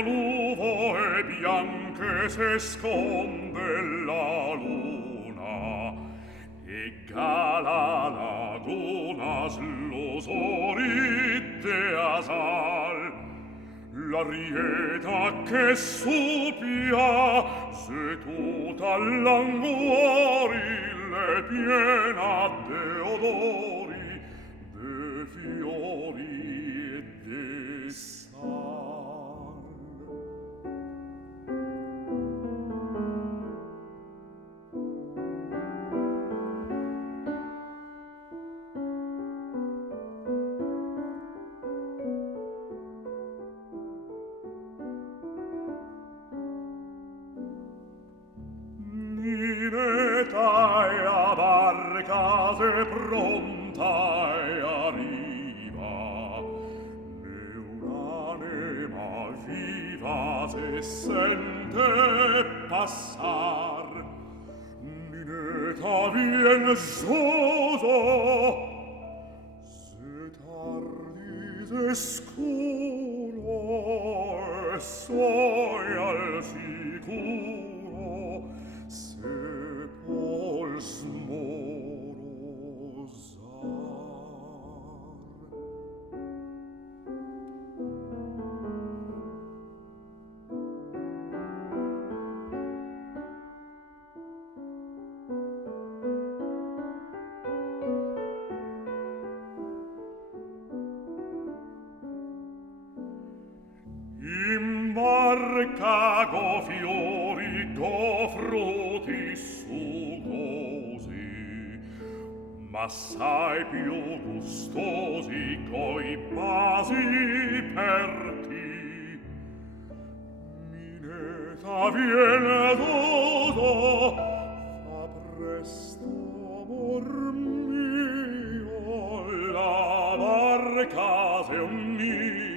nuvo e bianche se sconde la luna, e gala laguna sl'osorite asal, la rieta che supia se tutta l'anguorile piena de odori, de fiori e de sal. Nineta e a barca se pronta e arriva, e un'anima viva se sente passar. Nineta vien soso, se tardi se scuro, e soi al sicuro, se pols morosar. In barca go fiori, go frutti sugosi, ma assai più gustosi coi basi perti. Mineta viene dodo, fa presto, amor mio, la barca se un nido